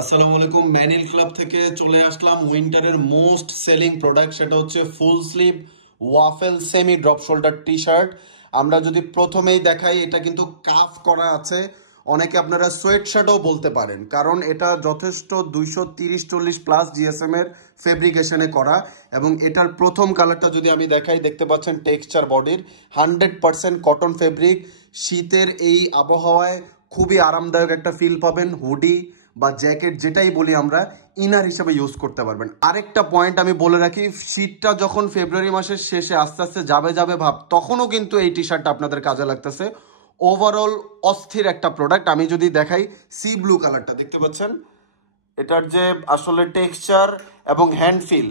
আসসালামু আলাইকুম। ম্যানিল ক্লাব থেকে চলে আসলাম উইন্টারের মোস্ট সেলিং প্রোডাক্ট, সেটা হচ্ছে full sleeve waffle semi drop shoulder T shirt. আমরা যদি প্রথমেই দেখাই, এটা কিন্তু কাফ করা আছে। অনেকে আপনারা সোয়েট শার্টও বলতে পারেন, কারণ এটা যথেষ্ট 230-40 প্লাস জিএসএম এর ফেব্রিকেশনে করা। এবং এটার প্রথম কালারটা যদি আমি দেখাই, দেখতে পাচ্ছেন টেক্সচার বডির 100% কটন ফেব্রিক। শীতের এই আবহাওয়ায় খুবই আরামদায়ক একটা ফিল পাবেন। হুডি বা জ্যাকেট যেটাই বলি আমরা, ইনার হিসেবে ইউজ করতে পারবেন। আরেকটা পয়েন্ট আমি বলে রাখি, শীতটা যখন ফেব্রুয়ারি মাসের শেষে আস্তে আস্তে যাবে ভাব, তখনও কিন্তু এই টি শার্টটা আপনাদের কাজে লাগতেছে। ওভারঅল অস্থির একটা প্রোডাক্ট। আমি যদি দেখাই, সি ব্লু কালারটা দেখতে পাচ্ছেন, এটার যে আসলে টেক্সচার এবং হ্যান্ড ফিল,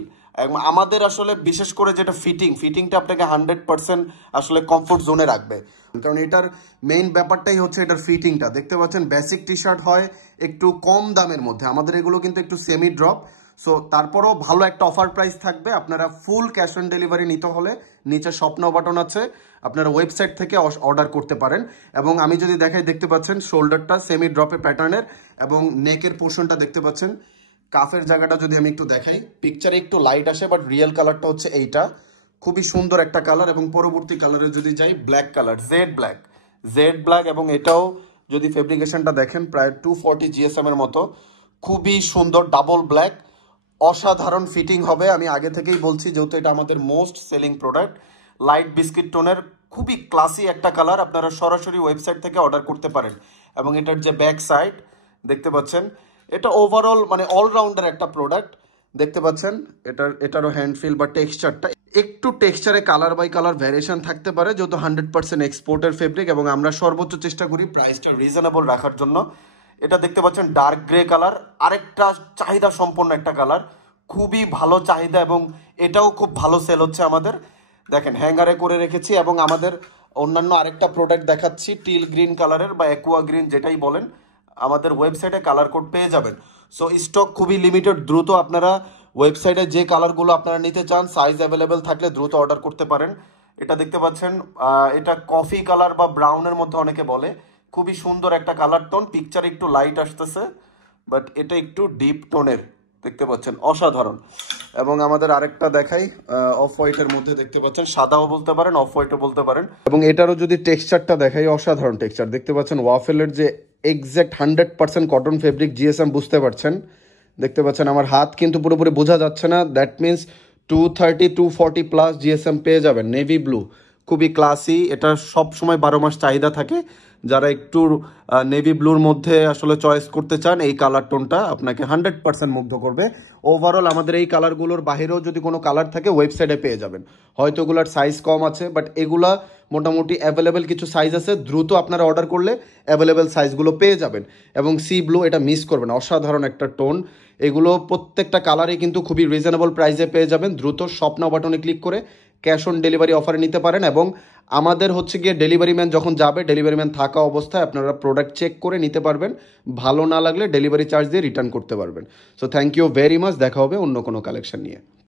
আমাদের আসলে বিশেষ করে যেটা ফিটিংটা আপনাকে 100% আসলে কমফোর্ট জোনে রাখবে। কারণ এটার মেইন ব্যাপারটাই হচ্ছে এটার ফিটিংটা। দেখতে পাচ্ছেন বেসিক টি শার্ট হয় একটু কম দামের মধ্যে, আমাদের এগুলো কিন্তু একটু সেমি ড্রপ। সো তারপরও ভালো একটা অফার প্রাইস থাকবে। আপনারা ফুল ক্যাশ অন ডেলিভারি নিতে হলে নিচে স্বপ্ন বাটন আছে, আপনারা ওয়েবসাইট থেকে অর্ডার করতে পারেন। এবং আমি যদি দেখাই, দেখতে পাচ্ছেন শোল্ডারটা সেমি ড্রপে প্যাটার্নের এবং নেকের পোর্শনটা দেখতে পাচ্ছেন। কাফের জায়গাটা যদি আমি একটু দেখাই, পিকচারে একটু লাইট আসে, বাট রিয়েল কালারটা হচ্ছে এইটা। খুবই সুন্দর একটা কালার। এবং পরবর্তী কালারে যদি যাই, ব্ল্যাক কালার, জেড ব্ল্যাক। এবং এটাও যদি ফেব্রিকেশনটা দেখেন, প্রায় 240 জিএসএম এর মতো। খুবই সুন্দর ডাবল ব্ল্যাক, অসাধারণ ফিটিং হবে। আমি আগে থেকেই বলছি, যেহেতু এটা আমাদের most selling product. Light biscuit টোনের খুবই ক্লাসি একটা কালার। আপনারা সরাসরি ওয়েবসাইট থেকে অর্ডার করতে পারেন। এবং এটার যে ব্যাক সাইড দেখতে পাচ্ছেন, এটা ওভারঅল মানে অলরাউন্ডার একটা প্রোডাক্ট। দেখতে পাচ্ছেন এটারও হ্যান্ডফিল বা টেক্সচারটা একটু টেক্সচারে কালার বাই কালার ভ্যারিয়েশন থাকতে পারে, যেহেতু 100% এক্সপোর্টের ফেব্রিক। এবং আমরা সর্বোচ্চ চেষ্টা করি প্রাইসটা রিজনেবল রাখার জন্য। এটা দেখতে পাচ্ছেন ডার্ক গ্রে কালার, আরেকটা চাহিদা সম্পন্ন একটা কালার, খুবই ভালো চাহিদা। এবং এটাও খুব ভালো সেল হচ্ছে আমাদের। দেখেন হ্যাঙ্গারে করে রেখেছি। এবং আমাদের অন্যান্য আরেকটা প্রোডাক্ট দেখাচ্ছি, টিল গ্রিন কালারের বা অ্যাকুয়া গ্রিন যেটাই বলেন, আমাদের ওয়েবসাইটে কালার কোড পেয়ে যাবেন। সো স্টক খুবই লিমিটেড, দ্রুত আপনারা ওয়েবসাইটে যে কালারগুলো আপনারা নিতে চান, সাইজ অ্যাভেলেবেল থাকলে দ্রুত অর্ডার করতে পারেন। এটা দেখতে পাচ্ছেন, এটা কফি কালার বা ব্রাউনের মধ্যে অনেকে বলে। খুবই সুন্দর একটা কালার টোন, পিকচার একটু লাইট আসতেছে, বাট এটা একটু ডিপ টোনের, দেখতে পাচ্ছেন অসাধারণ। এবং আমাদের আরেকটা দেখাই, অফ হোয়াইটের মধ্যে দেখতে পাচ্ছেন, সাদাও বলতে পারেন, অফ হোয়াইটও বলতে পারেন। এবং এটারও যদি টেক্সচারটা দেখাই, অসাধারণ টেক্সচার। দেখতে পাচ্ছেন ওয়াফেলের যে এক্সাক্ট 100% কটন ফেব্রিক জিএসএম, বুঝতে পারছেন। দেখতে পাচ্ছেন আমার হাত কিন্তু পুরোপুরি বোঝা যাচ্ছে না। দ্যাট মিনস 230-240 প্লাস জিএসএম পেয়ে যাবেন। নেভি ব্লু খুবই ক্লাসি, এটা সব সময় 12 মাস চাহিদা থাকে। যারা একটু নেভি ব্লুর মধ্যে আসলে চয়েস করতে চান, এই কালার টোনটা আপনাকে 100% মুগ্ধ করবে। ওভারঅল আমাদের এই কালারগুলোর বাহিরেও যদি কোনো কালার থাকে, ওয়েবসাইটে পেয়ে যাবেন। হয়তো এগুলার সাইজ কম আছে, বাট এগুলা মোটামুটি অ্যাভেলেবেল কিছু সাইজ আছে। দ্রুত আপনারা অর্ডার করলে অ্যাভেলেবেল সাইজগুলো পেয়ে যাবেন। এবং সি ব্লু, এটা মিস করবেন, অসাধারণ একটা টোন। এগুলো প্রত্যেকটা কালারই কিন্তু খুবই রিজনেবল প্রাইসে পেয়ে যাবেন। দ্রুত শপ নাও বাটনে ক্লিক করে ক্যাশ অন ডেলিভারি অফারে নিতে পারেন। এবং আমাদের হচ্ছে গিয়ে ডেলিভারি ম্যান যখন যাবে, ডেলিভারি ম্যান থাকা অবস্থায় আপনারা প্রোডাক্ট চেক করে নিতে পারবেন। ভালো না লাগলে ডেলিভারি চার্জ দিয়ে রিটার্ন করতে পারবেন। So thank you very much. দেখা হবে অন্য কোনো কালেকশন নিয়ে।